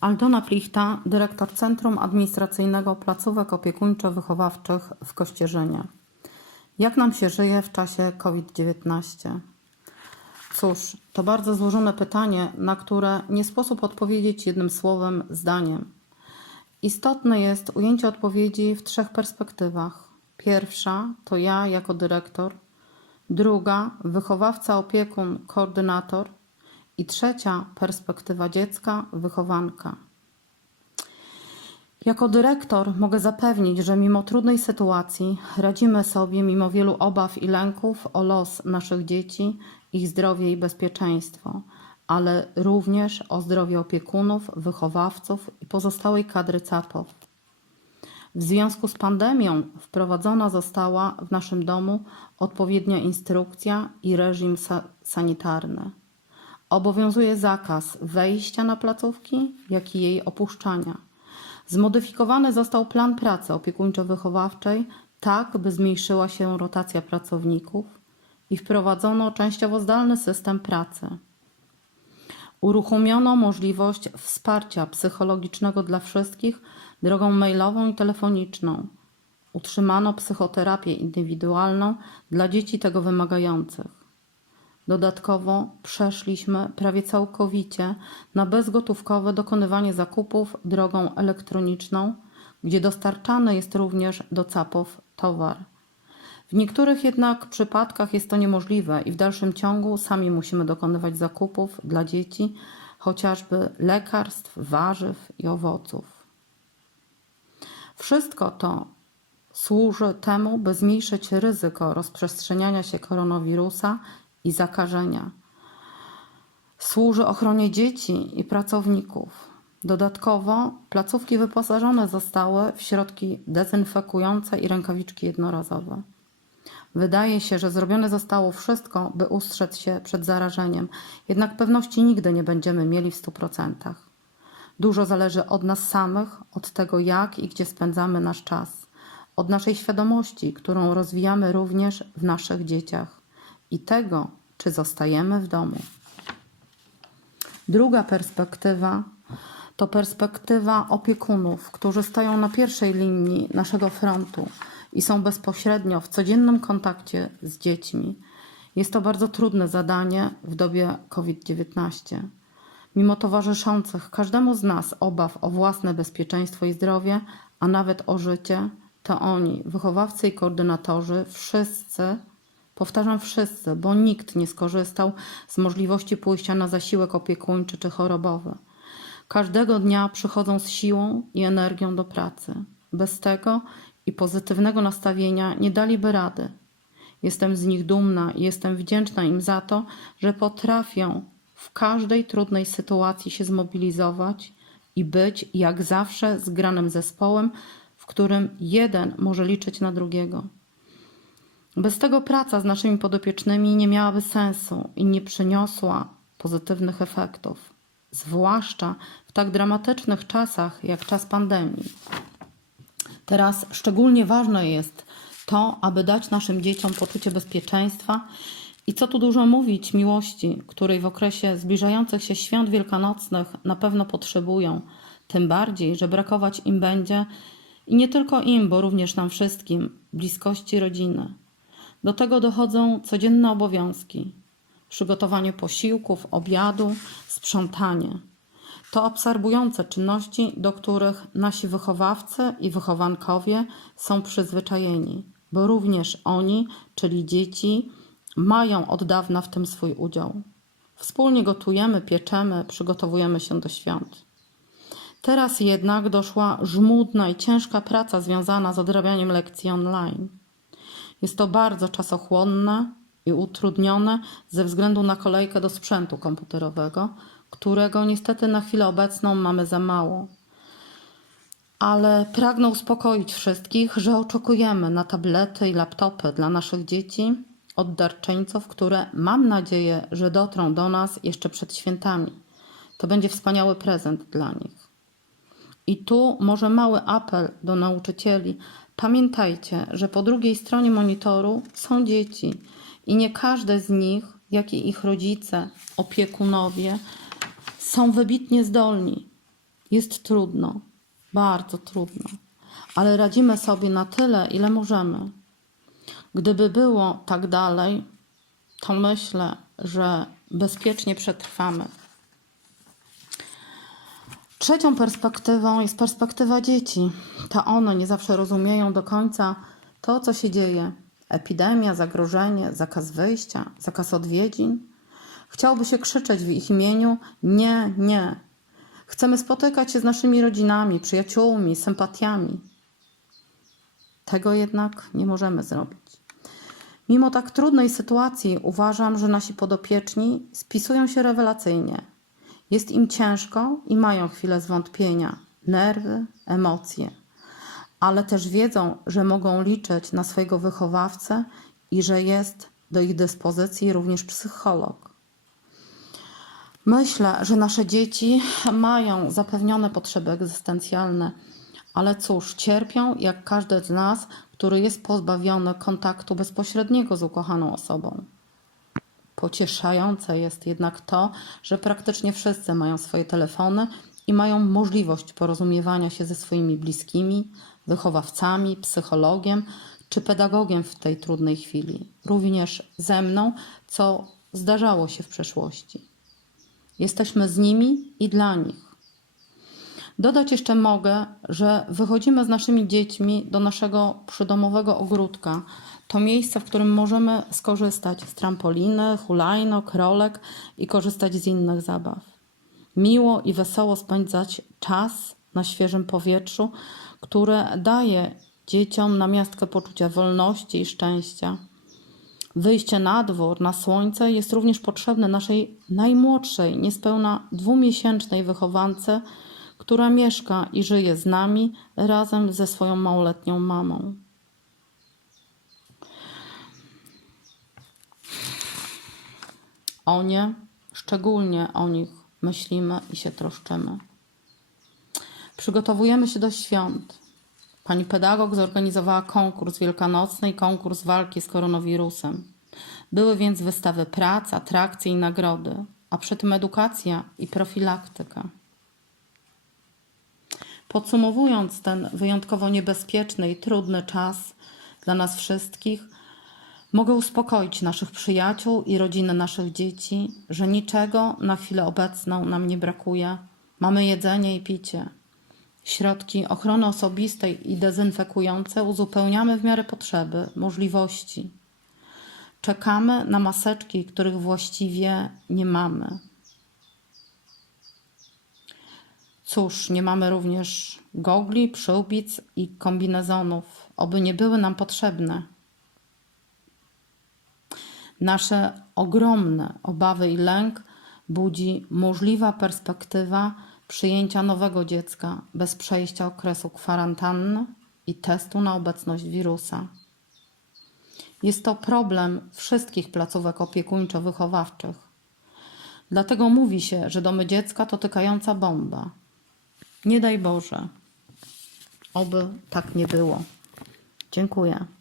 Aldona Plichta, dyrektor Centrum Administracyjnego Placówek Opiekuńczo-Wychowawczych w Kościerzynie. Jak nam się żyje w czasie COVID-19? Cóż, to bardzo złożone pytanie, na które nie sposób odpowiedzieć jednym słowem, zdaniem. Istotne jest ujęcie odpowiedzi w trzech perspektywach. Pierwsza to ja jako dyrektor, druga wychowawca, opiekun, koordynator i trzecia perspektywa dziecka, wychowanka. Jako dyrektor mogę zapewnić, że mimo trudnej sytuacji radzimy sobie mimo wielu obaw i lęków o los naszych dzieci, ich zdrowie i bezpieczeństwo, ale również o zdrowie opiekunów, wychowawców i pozostałej kadry CAPOW. W związku z pandemią wprowadzona została w naszym domu odpowiednia instrukcja i reżim sa- sanitarny. Obowiązuje zakaz wejścia na placówki, jak i jej opuszczania. Zmodyfikowany został plan pracy opiekuńczo-wychowawczej tak, by zmniejszyła się rotacja pracowników i wprowadzono częściowo zdalny system pracy. Uruchomiono możliwość wsparcia psychologicznego dla wszystkich drogą mailową i telefoniczną. Utrzymano psychoterapię indywidualną dla dzieci tego wymagających. Dodatkowo przeszliśmy prawie całkowicie na bezgotówkowe dokonywanie zakupów drogą elektroniczną, gdzie dostarczany jest również do CAPOW towar. W niektórych jednak przypadkach jest to niemożliwe i w dalszym ciągu sami musimy dokonywać zakupów dla dzieci, chociażby lekarstw, warzyw i owoców. Wszystko to służy temu, by zmniejszyć ryzyko rozprzestrzeniania się koronawirusa i zakażenia. Służy ochronie dzieci i pracowników. Dodatkowo placówki wyposażone zostały w środki dezynfekujące i rękawiczki jednorazowe. Wydaje się, że zrobione zostało wszystko, by ustrzec się przed zarażeniem, jednak pewności nigdy nie będziemy mieli w 100%. Dużo zależy od nas samych, od tego, jak i gdzie spędzamy nasz czas, od naszej świadomości, którą rozwijamy również w naszych dzieciach i tego, czy zostajemy w domu. Druga perspektywa to perspektywa opiekunów, którzy stoją na pierwszej linii naszego frontu i są bezpośrednio w codziennym kontakcie z dziećmi. Jest to bardzo trudne zadanie w dobie COVID-19. Mimo towarzyszących każdemu z nas obaw o własne bezpieczeństwo i zdrowie, a nawet o życie, to oni, wychowawcy i koordynatorzy, wszyscy, powtarzam wszyscy, bo nikt nie skorzystał z możliwości pójścia na zasiłek opiekuńczy czy chorobowy. Każdego dnia przychodzą z siłą i energią do pracy. Bez tego i pozytywnego nastawienia nie daliby rady. Jestem z nich dumna i jestem wdzięczna im za to, że potrafią w każdej trudnej sytuacji się zmobilizować i być jak zawsze zgranym zespołem, w którym jeden może liczyć na drugiego. Bez tego praca z naszymi podopiecznymi nie miałaby sensu i nie przyniosła pozytywnych efektów, zwłaszcza w tak dramatycznych czasach jak czas pandemii. Teraz szczególnie ważne jest to, aby dać naszym dzieciom poczucie bezpieczeństwa i co tu dużo mówić, miłości, której w okresie zbliżających się świąt wielkanocnych na pewno potrzebują, tym bardziej, że brakować im będzie i nie tylko im, bo również nam wszystkim bliskości rodziny. Do tego dochodzą codzienne obowiązki: przygotowanie posiłków, obiadu, sprzątanie. To absorbujące czynności, do których nasi wychowawcy i wychowankowie są przyzwyczajeni, bo również oni, czyli dzieci, mają od dawna w tym swój udział. Wspólnie gotujemy, pieczemy, przygotowujemy się do świąt. Teraz jednak doszła żmudna i ciężka praca związana z odrabianiem lekcji online. Jest to bardzo czasochłonne i utrudnione ze względu na kolejkę do sprzętu komputerowego, którego niestety na chwilę obecną mamy za mało. Ale pragnę uspokoić wszystkich, że oczekujemy na tablety i laptopy dla naszych dzieci od darczyńców, które mam nadzieję, że dotrą do nas jeszcze przed świętami. To będzie wspaniały prezent dla nich. I tu może mały apel do nauczycieli. Pamiętajcie, że po drugiej stronie monitoru są dzieci i nie każde z nich, jak i ich rodzice, opiekunowie, są wybitnie zdolni. Jest trudno, bardzo trudno, ale radzimy sobie na tyle, ile możemy. Gdyby było tak dalej, to myślę, że bezpiecznie przetrwamy. Trzecią perspektywą jest perspektywa dzieci. To one nie zawsze rozumieją do końca to, co się dzieje. Epidemia, zagrożenie, zakaz wyjścia, zakaz odwiedzin. Chciałoby się krzyczeć w ich imieniu: nie, nie. Chcemy spotykać się z naszymi rodzinami, przyjaciółmi, sympatiami. Tego jednak nie możemy zrobić. Mimo tak trudnej sytuacji uważam, że nasi podopieczni spisują się rewelacyjnie. Jest im ciężko i mają chwilę zwątpienia, nerwy, emocje, ale też wiedzą, że mogą liczyć na swojego wychowawcę i że jest do ich dyspozycji również psycholog. Myślę, że nasze dzieci mają zapewnione potrzeby egzystencjalne, ale cóż, cierpią jak każdy z nas, który jest pozbawiony kontaktu bezpośredniego z ukochaną osobą. Pocieszające jest jednak to, że praktycznie wszyscy mają swoje telefony i mają możliwość porozumiewania się ze swoimi bliskimi, wychowawcami, psychologiem czy pedagogiem w tej trudnej chwili, również ze mną, co zdarzało się w przeszłości. Jesteśmy z nimi i dla nich. Dodać jeszcze mogę, że wychodzimy z naszymi dziećmi do naszego przydomowego ogródka. To miejsce, w którym możemy skorzystać z trampoliny, hulajnok, rolek i korzystać z innych zabaw. Miło i wesoło spędzać czas na świeżym powietrzu, które daje dzieciom na miastkę poczucia wolności i szczęścia. Wyjście na dwór, na słońce jest również potrzebne naszej najmłodszej, niespełna dwumiesięcznej wychowance, która mieszka i żyje z nami razem ze swoją małoletnią mamą. O nie, szczególnie o nich myślimy i się troszczymy. Przygotowujemy się do świąt. Pani pedagog zorganizowała konkurs wielkanocny i konkurs walki z koronawirusem. Były więc wystawy prac, atrakcje i nagrody, a przy tym edukacja i profilaktyka. Podsumowując ten wyjątkowo niebezpieczny i trudny czas dla nas wszystkich, mogę uspokoić naszych przyjaciół i rodziny naszych dzieci, że niczego na chwilę obecną nam nie brakuje. Mamy jedzenie i picie. Środki ochrony osobistej i dezynfekujące uzupełniamy w miarę potrzeby, możliwości. Czekamy na maseczki, których właściwie nie mamy. Cóż, nie mamy również gogli, przyłbic i kombinezonów, oby nie były nam potrzebne. Nasze ogromne obawy i lęk budzi możliwa perspektywa przyjęcia nowego dziecka bez przejścia okresu kwarantanny i testu na obecność wirusa. Jest to problem wszystkich placówek opiekuńczo-wychowawczych. Dlatego mówi się, że domy dziecka to tykająca bomba. Nie daj Boże, oby tak nie było. Dziękuję.